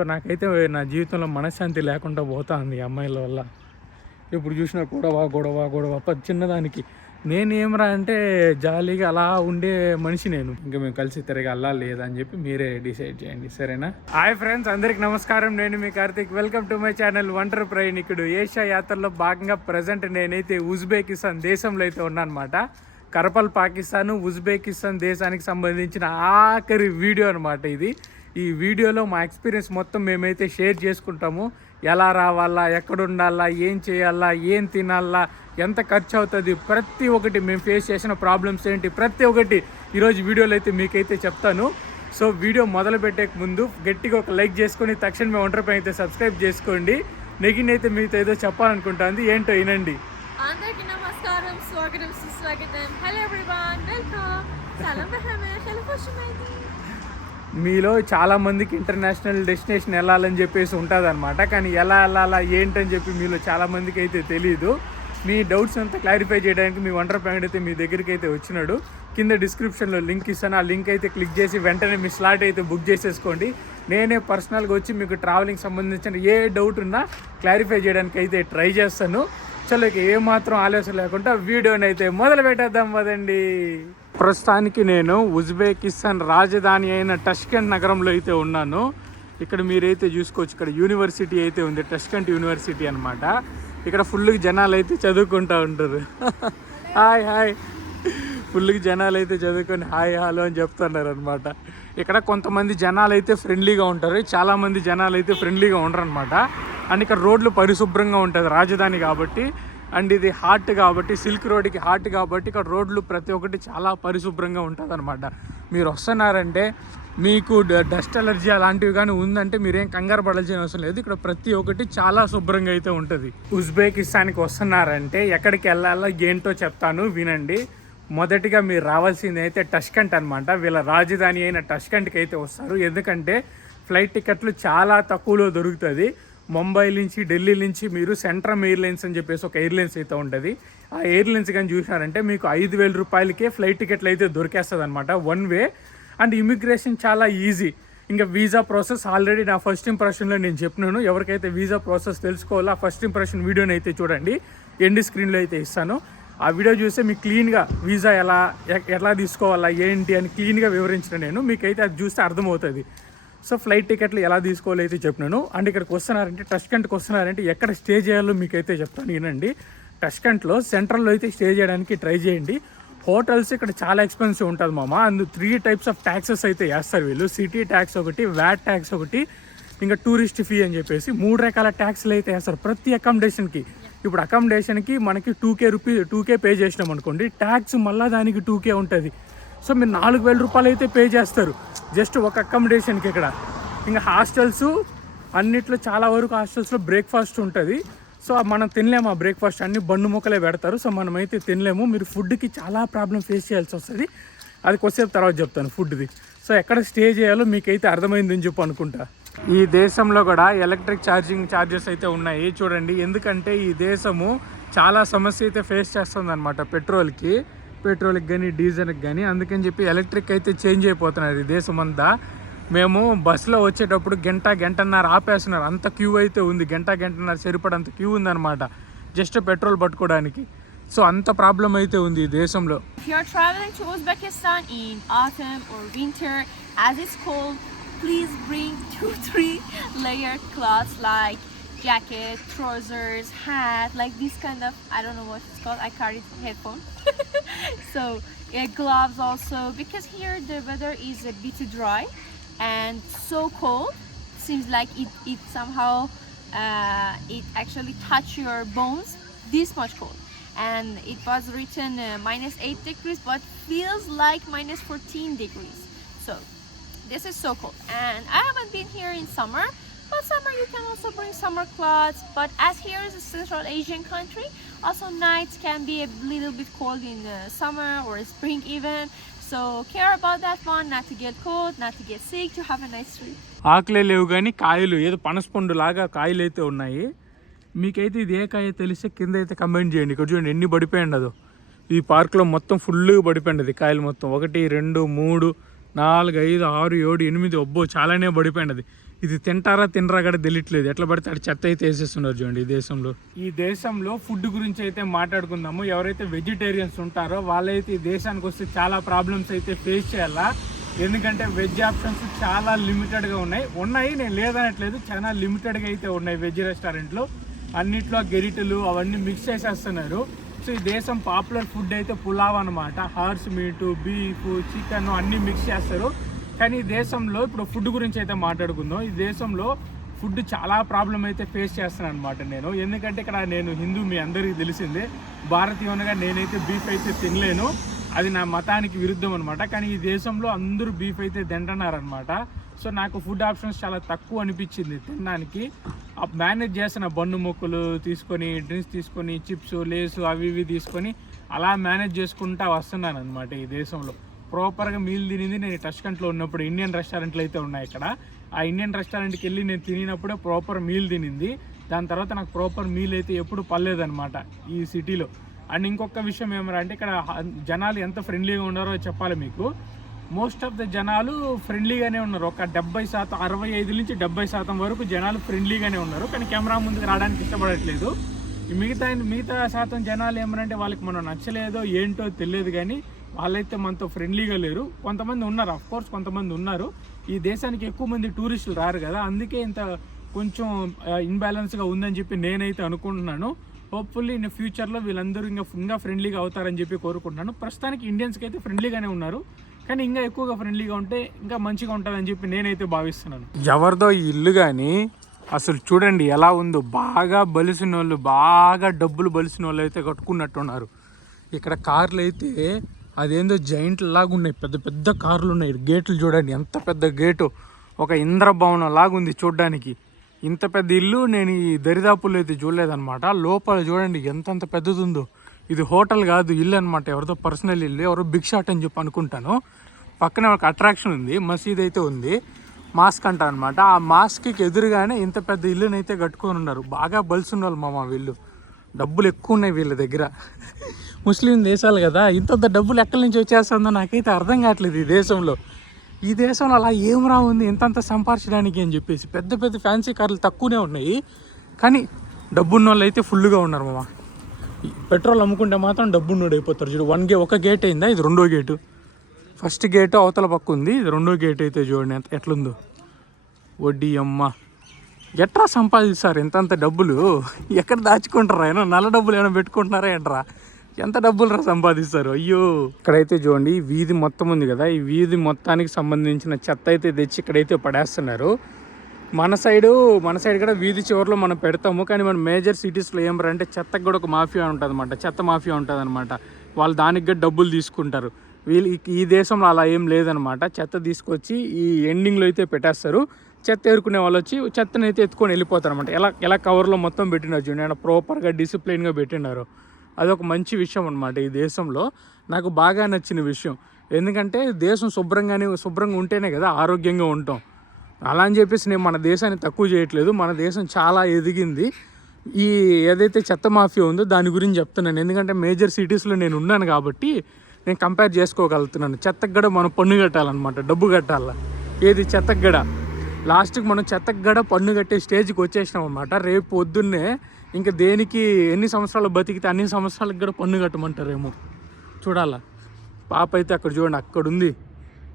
So నాకైతే నా జీవితంలో మనశ్శాంతి లేకుండా పోతా ఉంది ఈ అమ్మాయిల వల్ల. ఇప్పుడు చూసినా గొడవ చిన్నదానికి. నేను ఏమరా అంటే జాలీగా అలా ఉండే మనిషి నేను. ఇంకా మేము కలిసి తిరగాలా లేదా అని చెప్పి మీరే డిసైడ్ చేయండి, సరేనా? హాయ్ ఫ్రెండ్స్, అందరికి నమస్కారం. నేను మీ Karthik. Welcome to my channel ఒంటరి ప్రయాణికుడు. ఏషియా యాత్రలో భాగంగా ప్రజెంట్ నేనైతే ఉజ్బెకిస్తాన్ దేశంలో అయితే ఉన్నానమాట. కరపల్ పాకిస్తాన్, ఉజ్బెకిస్తాన్ దేశానికి సంబంధించిన ఆఖరి వీడియో అనమాట ఇది. ఈ వీడియోలో మా ఎక్స్పీరియన్స్ మొత్తం మేమైతే షేర్ చేసుకుంటాము. ఎలా రావాలా, ఎక్కడ ఉండాలా, ఏం చేయాలా, ఏం తినాలా, ఎంత ఖర్చు అవుతుంది, ప్రతి ఒక్కటి మేము ఫేస్ చేసిన ప్రాబ్లమ్స్ ఏంటి, ప్రతి ఒక్కటి ఈరోజు వీడియోలో అయితే మీకైతే చెప్తాను. సో వీడియో మొదలు పెట్టే ముందు గట్టిగా ఒక లైక్ చేసుకొని తక్షణమే ఒంటరి పైన అయితే సబ్స్క్రైబ్ చేసుకోండి. నెగిన్ అయితే మీతో ఏదో చెప్పాలనుకుంటుంది, ఏంటో వినండి. అందరికీ నమస్కారం, స్వాగతం, సుస్వాగతం. Hello everyone, welcome. సలాం బహమేష్, హలో ఫషమైది. మీలో చాలామందికి ఇంటర్నేషనల్ డెస్టినేషన్ వెళ్ళాలని చెప్పేసి ఉంటుంది అనమాట. కానీ ఎలా వెళ్ళాలా ఏంటని చెప్పి మీలో చాలామందికి అయితే తెలియదు. మీ డౌట్స్ అంతా క్లారిఫై చేయడానికి మీ ఒంటరి ప్యాంట్ అయితే మీ దగ్గరికి అయితే వచ్చినాడు. కింద డిస్క్రిప్షన్లో లింక్ ఇస్తాను. ఆ లింక్ అయితే క్లిక్ చేసి వెంటనే మీ స్లాట్ అయితే బుక్ చేసేసుకోండి. నేనే పర్సనల్గా వచ్చి మీకు ట్రావెలింగ్ సంబంధించిన ఏ డౌట్ ఉన్నా క్లారిఫై చేయడానికి అయితే ట్రై చేస్తాను. చలో ఏమాత్రం ఆలస్యం లేకుండా వీడియోని అయితే మొదలు పెట్టేద్దాం పదండి. ప్రస్తుతానికి నేను ఉజ్బెకిస్తాన్ రాజధాని అయిన టష్కెంట్ నగరంలో అయితే ఉన్నాను. ఇక్కడ మీరైతే చూసుకోవచ్చు, ఇక్కడ యూనివర్సిటీ అయితే ఉంది, టష్కెంట్ యూనివర్సిటీ అనమాట. ఇక్కడ ఫుల్గా జనాలు అయితే చదువుకుంటూ ఉంటారు. హాయ్ ఫుల్గా జనాలు అయితే చదువుకొని హాయ్ హలో అని చెప్తున్నారు అనమాట. ఇక్కడ కొంతమంది జనాలు అయితే ఫ్రెండ్లీగా ఉంటారు, చాలామంది జనాలు అయితే ఫ్రెండ్లీగా ఉండరు అనమాట. అండ్ ఇక్కడ రోడ్లు పరిశుభ్రంగా ఉంటుంది, రాజధాని కాబట్టి. అండ్ ఇది హార్ట్ కాబట్టి, సిల్క్ రోడ్కి హార్ట్ కాబట్టి ఇక్కడ రోడ్లు ప్రతి ఒక్కటి చాలా పరిశుభ్రంగా ఉంటుంది అనమాట. మీరు వస్తున్నారంటే మీకు డస్ట్ అలర్జీ అలాంటివి కానీ ఉందంటే మీరేం కంగారు పడాల్సిన అవసరం లేదు. ఇక్కడ ప్రతి ఒక్కటి చాలా శుభ్రంగా అయితే ఉంటుంది. ఉజ్బెకిస్తాన్కి వస్తున్నారంటే ఎక్కడికి వెళ్ళాలో ఏంటో చెప్తాను, వినండి. మొదటిగా మీరు రావాల్సింది అయితే టష్కెంట్ అనమాట. వీళ్ళ రాజధాని అయిన టష్కెంట్కి అయితే వస్తారు. ఎందుకంటే ఫ్లైట్ టికెట్లు చాలా తక్కువలో దొరుకుతుంది. ముంబై నుంచి, ఢిల్లీ నుంచి మీరు సెంట్రమ్ ఎయిర్లైన్స్ అని చెప్పేసి ఒక ఎయిర్లైన్స్ అయితే ఉంటుంది. ఆ ఎయిర్లైన్స్ కానీ చూసినారంటే మీకు 5,000 రూపాయలకే ఫ్లైట్ టికెట్లు అయితే దొరికేస్తుంది అనమాట, వన్ వే. అండ్ ఇమిగ్రేషన్ చాలా ఈజీ. ఇంకా వీసా ప్రాసెస్ ఆల్రెడీ నా ఫస్ట్ ఇంప్రెషన్లో నేను చెప్పినాను. ఎవరికైతే వీసా ప్రాసెస్ తెలుసుకోవాలో ఆ ఫస్ట్ ఇంప్రెషన్ వీడియోని అయితే చూడండి, ఎండ్ స్క్రీన్లో అయితే ఇస్తాను. ఆ వీడియో చూస్తే మీకు క్లీన్గా వీసా ఎలా తీసుకోవాలా ఏంటి అని క్లీన్గా వివరించిన నేను. మీకైతే అది చూస్తే అర్థమవుతుంది. సో ఫ్లైట్ టికెట్లు ఎలా తీసుకోవాలో అయితే చెప్పినాను. అండ్ ఇక్కడికి వస్తున్నారంటే, టష్కెంట్కి వస్తున్నారంటే ఎక్కడ స్టే చేయాలో మీకైతే చెప్తాను, వినండి. టష్కెంట్లో సెంట్రల్లో అయితే స్టే చేయడానికి ట్రై చేయండి. హోటల్స్ ఇక్కడ చాలా ఎక్స్పెన్సివ్ ఉంటుంది మామ. అందు 3 టైప్స్ ఆఫ్ ట్యాక్సెస్ అయితే వేస్తారు వీళ్ళు. సిటీ ట్యాక్స్ ఒకటి, వ్యాట్ ట్యాక్స్ ఒకటి, ఇంకా టూరిస్ట్ ఫీ అని చెప్పేసి 3 రకాల ట్యాక్స్లు అయితే వేస్తారు ప్రతి అకామిడేషన్కి. ఇప్పుడు అకామిడేషన్కి మనకి 2K పే చేసినాం అనుకోండి, ట్యాక్స్ మళ్ళీ దానికి 2K ఉంటుంది. సో మీరు 4,000 రూపాయలు అయితే పే చేస్తారు జస్ట్ ఒక అకామిడేషన్కి ఇక్కడ. ఇంకా హాస్టల్స్ అన్నిట్లో చాలా వరకు హాస్టల్స్లో బ్రేక్ఫాస్ట్ ఉంటుంది. సో మనం తినలేము ఆ బ్రేక్ఫాస్ట్, అన్ని బండు మొక్కలే పెడతారు. సో మనమైతే తినలేము. మీరు ఫుడ్కి చాలా ప్రాబ్లం ఫేస్ చేయాల్సి వస్తుంది. అది కొద్దిసేపు తర్వాత చెప్తాను ఫుడ్ది. సో ఎక్కడ స్టే చేయాలో మీకైతే అర్థమైందని చెప్పి అనుకుంటా. ఈ దేశంలో కూడా ఎలక్ట్రిక్ ఛార్జెస్ అయితే ఉన్నాయి చూడండి. ఎందుకంటే ఈ దేశము చాలా సమస్య అయితే ఫేస్ చేస్తుంది అనమాట, పెట్రోల్కి కానీ డీజిల్కి కానీ. అందుకని చెప్పి ఎలక్ట్రిక్ అయితే చేంజ్ అయిపోతున్నారు ఈ దేశం అంతా. మేము బస్సులో వచ్చేటప్పుడు గంటన్నర ఆపేస్తున్నారు, అంత క్యూ అయితే ఉంది. గంటన్నర సరిపడంత క్యూ ఉందన్నమాట జస్ట్ పెట్రోల్ పట్టుకోవడానికి. సో అంత ప్రాబ్లం అయితే ఉంది ఈ దేశంలో. If you are traveling to Uzbekistan in autumn or winter as it's cold, please bring 2-3 layered clothes like jacket, trousers, hat, like this kind of, I don't know what it's called, I carried headphone. So gloves also, because here the weather is a bit dry and so cold. Seems like it somehow it actually touch your bones, this much cold. And it was written -8 degrees but feels like -14 degrees. So this is so cold. And I haven't been here in summer, but summer you can also bring summer clothes. But as here is a Central Asian country, also nights can be a little bit cold in summer or spring even. So care about that one, not to get cold, not to get sick, to have a nice sleep. ఆకులే లేవు కానీ కాయలు ఏదో పనసపండు లాగా కాయలు అయితే ఉన్నాయి. మీకైతే ఇది ఏ కాయ తెలిస్తే కింద అయితే కమెంట్ చేయండి. ఇక్కడ చూడండి ఎన్ని పడిపోయింది అదో. ఈ పార్క్లో మొత్తం ఫుల్గా పడిపోయింది కాయలు మొత్తం. 1, 2, 3, 4, 5, 6, 7, 8 ఒబ్బో చాలానే పడిపోయింది. ఇది తింటారా తినరా కూడా తెలియట్లేదు, ఎట్లా పడితే అక్కడ చెత్త అయితే వేసేస్తున్నారు చూడండి ఈ దేశంలో ఫుడ్ గురించి అయితే మాట్లాడుకుందాము. ఎవరైతే వెజిటేరియన్స్ ఉంటారో వాళ్ళైతే ఈ దేశానికి వస్తే చాలా ప్రాబ్లమ్స్ అయితే ఫేస్ చేయాలా. ఎందుకంటే వెజ్ ఆప్షన్స్ చాలా లిమిటెడ్గా ఉన్నాయి, నేను లేదనట్లేదు, చాలా లిమిటెడ్గా అయితే ఉన్నాయి వెజ్ రెస్టారెంట్లో. అన్నిట్లో గెరిటలు అవన్నీ మిక్స్ చేసేస్తున్నారు. సో ఈ దేశం పాపులర్ ఫుడ్ అయితే పులావ్ అనమాట. హార్స్ మీటు, బీఫ్, చికెన్ అన్నీ మిక్స్ చేస్తారు. కానీ ఈ దేశంలో ఇప్పుడు ఫుడ్ గురించి అయితే మాట్లాడుకుందాం. ఈ దేశంలో ఫుడ్ చాలా ప్రాబ్లం అయితే ఫేస్ చేస్తాను అనమాట నేను. ఎందుకంటే ఇక్కడ నేను హిందూ, మీ అందరికీ తెలిసిందే, భారతీయునిగా నేనైతే బీఫ్ అయితే తినలేను, అది నా మతానికి విరుద్ధం అనమాట. కానీ ఈ దేశంలో అందరూ బీఫ్ అయితే తింటున్నారనమాట. సో నాకు ఫుడ్ ఆప్షన్స్ చాలా తక్కువ అనిపించింది తినడానికి. మేనేజ్ చేసిన బన్ను ముక్కలు తీసుకొని, డ్రింక్స్ తీసుకొని, చిప్స్, లేసు అవి ఇవి తీసుకొని అలా మేనేజ్ చేసుకుంటా వస్తున్నాను అనమాట. ఈ దేశంలో ప్రాపర్గా మీల్ తినింది నేను టష్కంట్లో ఉన్నప్పుడు. ఇండియన్ రెస్టారెంట్లు అయితే ఉన్నాయి ఇక్కడ. ఆ ఇండియన్ రెస్టారెంట్కి వెళ్ళి నేను తినినప్పుడే ప్రాపర్ మీల్ తినింది. దాని తర్వాత నాకు ప్రాపర్ మీల్ అయితే ఎప్పుడు పర్లేదనమాట ఈ సిటీలో. అండ్ ఇంకొక విషయం ఏమంటే ఇక్కడ జనాలు ఎంత ఫ్రెండ్లీగా ఉన్నారో చెప్పాలి మీకు. మోస్ట్ ఆఫ్ ద జనాలు ఫ్రెండ్లీగానే ఉన్నారు. ఒక 70%, 65 నుంచి 70% వరకు జనాలు ఫ్రెండ్లీగానే ఉన్నారు. కానీ కెమెరా ముందుకు రావడానికి ఇష్టపడట్లేదు. మిగతా శాతం జనాలు ఏమనంటే వాళ్ళకి మనం నచ్చలేదో ఏంటో తెలియదు, కానీ వాళ్ళైతే మనతో ఫ్రెండ్లీగా లేరు. కొంతమంది ఉన్నారు, అఫ్కోర్స్ కొంతమంది ఉన్నారు. ఈ దేశానికి ఎక్కువ మంది టూరిస్టులు రారు కదా, అందుకే ఇంత కొంచెం ఇన్బ్యాలెన్స్గా ఉందని చెప్పి నేనైతే అనుకుంటున్నాను. హోప్ఫుల్లీ ఇన్ ఫ్యూచర్లో వీళ్ళందరూ ఇంకా ఫ్రెండ్లీగా అవుతారని చెప్పి కోరుకుంటున్నాను. ప్రస్తుతానికి ఇండియన్స్కి అయితే ఫ్రెండ్లీగానే ఉన్నారు, కానీ ఇంకా ఎక్కువగా ఫ్రెండ్లీగా ఉంటే ఇంకా మంచిగా ఉంటుందని చెప్పి నేనైతే భావిస్తున్నాను. ఎవరిదో ఈ ఇల్లు కానీ అసలు చూడండి ఎలా ఉందో. బాగా బలిసిన వాళ్ళు, బాగా డబ్బులు బలిసిన వాళ్ళు అయితే కట్టుకున్నట్టున్నారు. ఇక్కడ కార్లు అయితే అదేందో జైంట్ లాగా ఉన్నాయి, పెద్ద పెద్ద కార్లు ఉన్నాయి. గేట్లు చూడండి ఎంత పెద్ద గేటు, ఒక ఇంద్రభవనం లాగా ఉంది చూడడానికి. ఇంత పెద్ద ఇల్లు నేను ఈ దరిదాపుల్లో అయితే చూడలేదన్నమాట. లోపల చూడండి ఎంతంత పెద్దది ఉందో. ఇది హోటల్ కాదు, ఇల్లు అనమాట, ఎవరిదో పర్సనల్ ఇల్లు, ఎవరో బిగ్ షాట్ అని చెప్పి అనుకుంటాను. పక్కనే ఒక అట్రాక్షన్ ఉంది, మసీద్ అయితే ఉంది, మాస్క్ అంట అనమాట. ఆ మాస్క్కి ఎదురుగానే ఇంత పెద్ద ఇల్లునైతే కట్టుకొని ఉన్నారు. బాగా బలుసున్న వాళ్ళు మామ వీళ్ళు, డబ్బులు ఎక్కువ ఉన్నాయి వీళ్ళ దగ్గర. ముస్లిం దేశాలు కదా, ఇంతంత డబ్బులు ఎక్కడి నుంచి వచ్చేస్తుందో నాకైతే అర్థం కావట్లేదు ఈ దేశంలో అలా ఏం రా ఉంది ఇంతంత సంపాదించడానికి అని చెప్పేసి. పెద్ద పెద్ద ఫ్యాన్సీ కార్లు తక్కువనే ఉన్నాయి, కానీ డబ్బున్న వాళ్ళు అయితే ఫుల్గా ఉన్నారు మామ. పెట్రోల్ అమ్ముకుంటే మాత్రం డబ్బున్నోడు అయిపోతారు చూడు. ఒక గేట్ అయిందా, ఇది రెండో గేటు. ఫస్ట్ గేటు అవతల పక్క ఉంది, ఇది రెండో గేట్ అయితే చూడండి ఎట్లుందో. వడ్డీ అమ్మ, ఎట్రా సంపాదిస్తారు ఇంతంత డబ్బులు? ఎక్కడ దాచుకుంటారా? ఏమో నల్ల డబ్బులు ఏమైనా పెట్టుకుంటున్నారా ఏంట్రా? ఎంత డబ్బులు రా సంపాదిస్తారు? అయ్యో, ఇక్కడైతే చూడండి వీధి మొత్తం ఉంది కదా, ఈ వీధి మొత్తానికి సంబంధించిన చెత్త అయితే తెచ్చి ఇక్కడైతే పడేస్తున్నారు. మన సైడ్ కూడా వీధి చివరిలో మనం పెడతాము, కానీ మన మేజర్ సిటీస్లో ఏమంటే చెత్తకు కూడా ఒక మాఫియా ఉంటుంది అనమాట, చెత్త మాఫియా ఉంటుంది అనమాట. వాళ్ళు దానికి కూడా డబ్బులు తీసుకుంటారు. ఈ దేశంలో అలా ఏం లేదనమాట. చెత్త తీసుకొచ్చి ఈ ఎండింగ్లో అయితే పెట్టేస్తారు. చెత్త ఏరుకునే వాళ్ళు వచ్చి చెత్తని అయితే ఎత్తుకొని వెళ్ళిపోతారు అనమాట. ఎలా కవర్లో మొత్తం పెట్టినారు చూడండి, ప్రాపర్గా డిసిప్లిన్గా పెట్టినారు. అదొక మంచి విషయం అనమాట ఈ దేశంలో. నాకు బాగా నచ్చిన విషయం, ఎందుకంటే దేశం శుభ్రంగా ఉంటేనే కదా ఆరోగ్యంగా ఉంటాం. అలా అని చెప్పేసి నేను మన దేశాన్ని తక్కువ చేయట్లేదు, మన దేశం చాలా ఎదిగింది. ఈ ఏదైతే చెత్త మాఫియా ఉందో దాని గురించి చెప్తున్నాను, ఎందుకంటే మేజర్ సిటీస్లో నేను ఉన్నాను కాబట్టి నేను కంపేర్ చేసుకోగలుగుతున్నాను. చెత్తకు గడ మనం పన్ను కట్టాలన్నమాట, డబ్బు కట్టాల. ఏది చెత్తకు గడ, లాస్ట్కి మనం చెత్తకు గడ పన్ను కట్టే స్టేజ్కి వచ్చేసినాం అనమాట. రేపు పొద్దున్నే ఇంకా దేనికి ఎన్ని సంవత్సరాలు బతికితే అన్ని సంవత్సరాలకు కూడా పన్ను కట్టమంటారేమో చూడాలా. పాప అయితే అక్కడ చూడండి, అక్కడ ఉంది.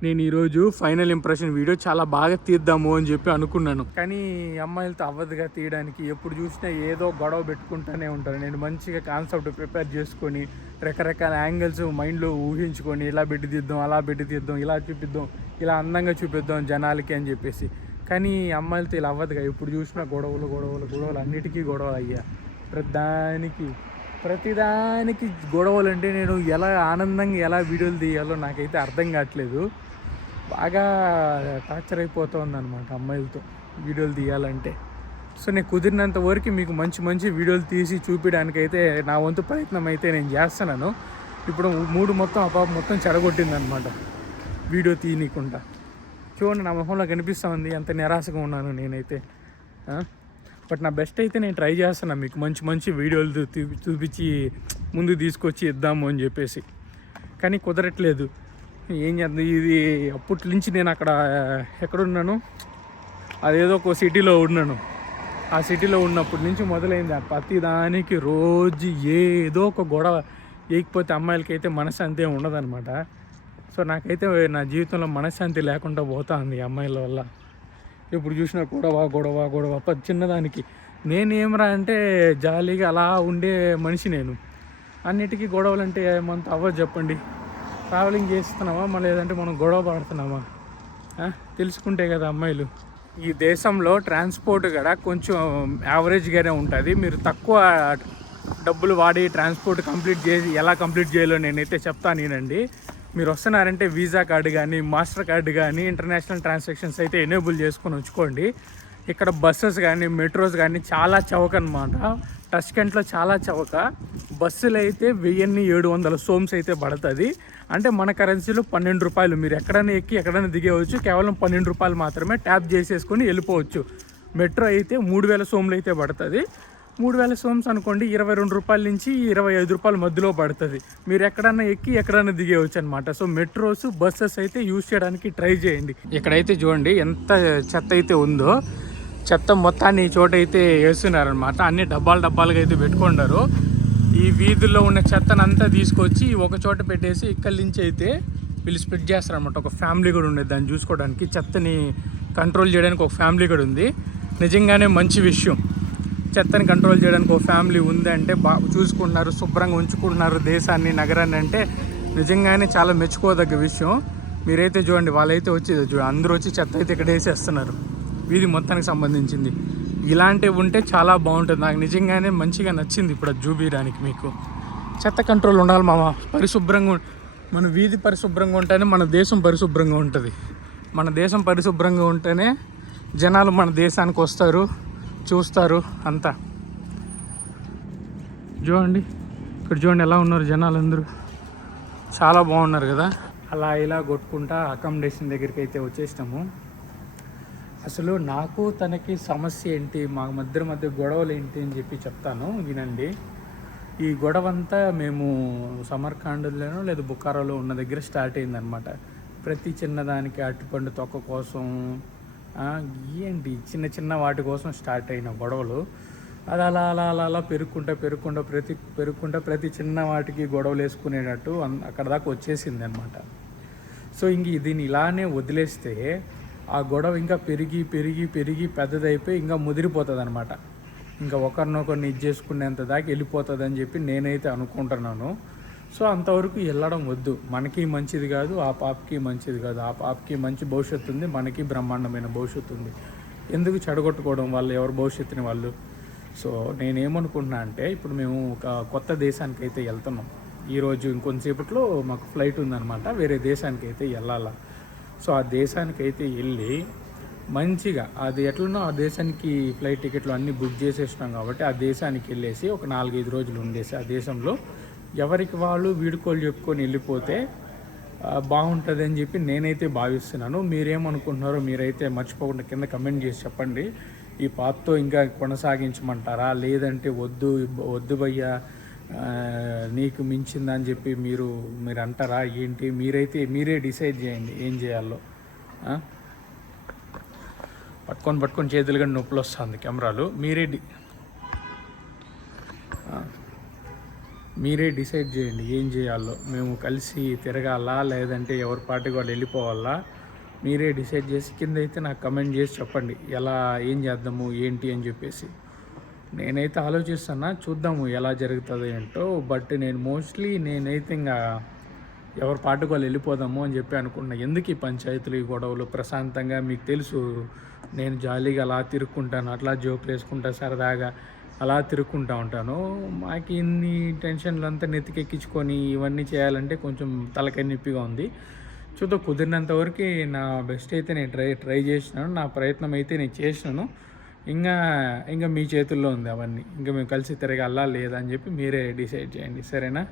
నేను ఈరోజు ఫైనల్ ఇంప్రెషన్ వీడియో చాలా బాగా తీద్దాము అని చెప్పి అనుకున్నాను, కానీ అమ్మాయిలతో అవ్వదుగా తీయడానికి. ఎప్పుడు చూసినా ఏదో గొడవ పెట్టుకుంటూనే ఉంటారు. నేను మంచిగా కాన్సెప్ట్ ప్రిపేర్ చేసుకొని రకరకాల యాంగిల్స్ మైండ్లో ఊహించుకొని ఇలా పెట్టి తీద్దాం, అలా పెట్టి తీద్దాం, ఇలా చూపిద్దాం, ఇలా అందంగా చూపిద్దాం జనాలకి అని చెప్పేసి. కానీ అమ్మాయిలతో ఇలా అవ్వదుగా. ఎప్పుడు చూసినా గొడవలు అన్నిటికీ గొడవలు అయ్యా. ప్రతిదానికి గొడవలు. అంటే నేను ఎలా ఆనందంగా ఎలా వీడియోలు తీయాలో నాకైతే అర్థం కావట్లేదు. బాగా టార్చర్ అయిపోతుంది అనమాట అమ్మాయిలతో వీడియోలు తీయాలంటే. సో నేను కుదిరినంత వరకు మీకు మంచి వీడియోలు తీసి చూపించడానికైతే నా వంతు ప్రయత్నం అయితే నేను చేస్తున్నాను. ఇప్పుడు మూడు మొత్తం చెడగొట్టిందనమాట వీడియో తీయనీయకుండా. చూడండి నా మొహంలో కనిపిస్తూ ఉంది ఎంత నిరాశగా ఉన్నాను నేనైతే. బట్ నా బెస్ట్ అయితే నేను ట్రై చేస్తున్నాను మీకు మంచి వీడియోలు చూపించి ముందు తీసుకొచ్చి ఇద్దాము అని చెప్పేసి, కానీ కుదరట్లేదు. ఏం చేద్దాం, ఇది అప్పటి నుంచి నేను ఎక్కడున్నాను, అదేదో ఒక సిటీలో ఉన్నాను. ఆ సిటీలో ఉన్నప్పటి నుంచి మొదలైంది ప్రతి దానికి రోజు ఏదో ఒక గొడవ. ఏకపోతే అమ్మాయిలకి అయితే మనశ్శాంతి ఉండదన్నమాట. సో నాకైతే నా జీవితంలో మనశ్శాంతి లేకుండా పోతుంది అమ్మాయిల వల్ల. ఎప్పుడు చూసినా గొడవ గొడవ గొడవ చిన్నదానికి. నేనేమరా అంటే జాలీగా అలా ఉండే మనిషి నేను. అన్నిటికీ గొడవలు అంటే ఏమంత అవ్వదు చెప్పండి. ట్రావెలింగ్ చేస్తున్నామా మళ్ళీ లేదంటే మనం గొడవ పడుతున్నామా తెలుసుకుంటే కదా అమ్మాయిలు. ఈ దేశంలో ట్రాన్స్పోర్ట్ కూడా కొంచెం యావరేజ్గానే ఉంటుంది. మీరు తక్కువ డబ్బులు వాడి ట్రాన్స్పోర్ట్ ఎలా కంప్లీట్ చేయాలో నేనైతే చెప్తాను నేనండి. మీరు వస్తున్నారంటే వీసా కార్డు కానీ మాస్టర్ కార్డు కానీ ఇంటర్నేషనల్ ట్రాన్సాక్షన్స్ అయితే ఎనేబుల్ చేసుకొని ఉంచుకోండి. ఇక్కడ బస్సెస్ కానీ మెట్రోస్ కానీ చాలా చౌక అనమాట. టష్కెంట్లో చాలా చౌక. బస్సులు అయితే 1700 సోమ్స్ అయితే పడుతుంది. అంటే మన కరెన్సీలో 12 రూపాయలు. మీరు ఎక్కడైనా ఎక్కి ఎక్కడైనా దిగేవచ్చు. కేవలం 12 రూపాయలు మాత్రమే ట్యాప్ చేసేసుకొని వెళ్ళిపోవచ్చు. మెట్రో అయితే 3000 సోమ్లు అయితే పడుతుంది. 3000 సోమ్స్ అనుకోండి 22 రూపాయల నుంచి 25 రూపాయల మధ్యలో పడుతుంది. మీరు ఎక్కడన్నా ఎక్కి ఎక్కడన్నా దిగేవచ్చు అనమాట. సో మెట్రోస్ బస్సెస్ అయితే యూజ్ చేయడానికి ట్రై చేయండి. ఇక్కడైతే చూడండి ఎంత చెత్త అయితే ఉందో. చెత్త మొత్తాన్ని ఈ చోట అయితే వేస్తున్నారనమాట. అన్ని డబ్బాలుగా అయితే పెట్టుకుంటారు. ఈ వీధుల్లో ఉన్న చెత్తనంతా తీసుకొచ్చి ఒక చోట పెట్టేసి ఇక్కడి నుంచి అయితే వీళ్ళు స్ప్లిట్ చేస్తారనమాట. ఒక ఫ్యామిలీ కూడా ఉండేది దాన్ని చూసుకోవడానికి. చెత్తని కంట్రోల్ చేయడానికి ఒక ఫ్యామిలీ కూడా ఉంది. నిజంగానే మంచి విషయం. చెత్తని కంట్రోల్ చేయడానికి ఒక ఫ్యామిలీ ఉంది అంటే బాగా చూసుకుంటున్నారు, శుభ్రంగా ఉంచుకుంటున్నారు దేశాన్ని, నగరాన్ని. అంటే నిజంగానే చాలా మెచ్చుకోదగ్గ విషయం. మీరైతే చూడండి, వాళ్ళైతే వచ్చి అందరూ వచ్చి చెత్త అయితే ఇక్కడ వేసేస్తున్నారు. వీధి మొత్తానికి సంబంధించింది. ఇలాంటివి ఉంటే చాలా బాగుంటుంది. నాకు నిజంగానే మంచిగా నచ్చింది ఇప్పుడు అది చూపించడానికి మీకు. చెత్త కంట్రోల్ ఉండాలి మామ. పరిశుభ్రంగా మన వీధి పరిశుభ్రంగా ఉంటేనే మన దేశం పరిశుభ్రంగా ఉంటుంది. మన దేశం పరిశుభ్రంగా ఉంటేనే జనాలు మన దేశానికి వస్తారు, చూస్తారు అంతా. చూడండి ఇక్కడ చూడండి ఎలా ఉన్నారు జనాలు అందరూ. చాలా బాగున్నారు కదా. అలా ఇలా కొట్టుకుంటా అకామిడేషన్ దగ్గరికి అయితే వచ్చేసినాము. అసలు నాకు తనకి సమస్య ఏంటి, మా మధ్య గొడవలు ఏంటి అని చెప్పి చెప్తాను వినండి. ఈ గొడవ అంతా మేము సమర్కాండ్లోనో లేదా బుకారాలో ఉన్న దగ్గర స్టార్ట్ అయిందనమాట. ప్రతి చిన్నదానికి అరటిపండు తొక్క కోసం ఏంటి చిన్న వాటి కోసం స్టార్ట్ అయిన గొడవలు అది అలా అలా అలా అలా పెరుగుకుంటా ప్రతి చిన్న వాటికి గొడవలు వేసుకునేటట్టు అక్కడ దాకా వచ్చేసింది అనమాట. సో ఇంక దీన్ని ఇలానే వదిలేస్తే ఆ గొడవ ఇంకా పెరిగి పెద్దదైపోయి ఇంకా ముదిరిపోతుంది అనమాట. ఇంకా ఒకరినొకరిని ఇది చేసుకునేంత దాకా వెళ్ళిపోతుంది అని చెప్పి నేనైతే అనుకుంటున్నాను. సో అంతవరకు వెళ్ళడం వద్దు. మనకి మంచిది కాదు, ఆ పాపకి మంచిది కాదు. ఆ పాపకి మంచి భవిష్యత్తు ఉంది, మనకి బ్రహ్మాండమైన భవిష్యత్తు ఉంది. ఎందుకు చెడగొట్టుకోవడం వాళ్ళు ఎవరి భవిష్యత్తుని వాళ్ళు. సో నేనేమనుకుంటున్నా అంటే ఇప్పుడు మేము ఒక కొత్త దేశానికి అయితే వెళ్తున్నాం. ఈరోజు ఇంకొంతసేపట్లో మాకు ఫ్లైట్ ఉందన్నమాట. వేరే దేశానికి అయితే వెళ్ళాలా. సో ఆ దేశానికి అయితే వెళ్ళి మంచిగా అది ఎట్లనో ఆ దేశానికి ఫ్లైట్ టికెట్లు అన్నీ బుక్ చేసేసినాం కాబట్టి ఆ దేశానికి వెళ్ళేసి ఒక 4-5 రోజులు ఉండేసి ఆ దేశంలో ఎవరికి వాళ్ళు వీడుకోలు చెప్పుకొని వెళ్ళిపోతే బాగుంటుంది అని చెప్పి నేనైతే భావిస్తున్నాను. మీరేమనుకుంటున్నారో మీరైతే మర్చిపోకుండా కింద కమెంట్ చేసి చెప్పండి. ఈ పాత్తో ఇంకా కొనసాగించమంటారా, లేదంటే వద్దు భయ్యా నీకు మించిందని చెప్పి మీరు అంటారా ఏంటి? మీరే డిసైడ్ చేయండి ఏం చేయాలో. పట్టుకొని చేతులు కానీ నొప్పులు వస్తుంది కెమెరాలు. మీరే డిసైడ్ చేయండి ఏం చేయాలో. మేము కలిసి తిరగాలా లేదంటే ఎవరి పార్టీకి వాళ్ళు వెళ్ళిపోవాలా? మీరే డిసైడ్ చేసి కింద అయితే నాకు కమెంట్ చేసి చెప్పండి ఏం చేద్దాము ఏంటి అని చెప్పేసి. నేనైతే ఆలోచిస్తున్నా, చూద్దాము ఎలా జరుగుతుందో ఏంటో. బట్ నేనైతే ఇంకా ఎవరి పాటుకు వాళ్ళు వెళ్ళిపోదాము అని చెప్పి అనుకున్నా. ఎందుకు ఈ పంచాయతీలు, ఈ గొడవలు? ప్రశాంతంగా మీకు తెలుసు నేను జాలీగా అలా తిరుక్కుంటాను, అట్లా జోకులు వేసుకుంటా సరదాగా అలా తిరుక్కుంటూ ఉంటాను. మాకు ఇన్ని టెన్షన్లు అంతా నెత్తికెక్కించుకొని ఇవన్నీ చేయాలంటే కొంచెం తలకాయ నొప్పిగా ఉంది. చూద్దాం, కుదిరినంత వరకు నా బెస్ట్ అయితే నేను ట్రై చేసినాను. నా ప్రయత్నం అయితే నేను చేసినాను. ఇంకా మీ చేతుల్లో ఉంది అవన్నీ. ఇంకా మేము కలిసి తిరగాలా లేదా అని చెప్పి మీరే డిసైడ్ చేయండి, సరేనా?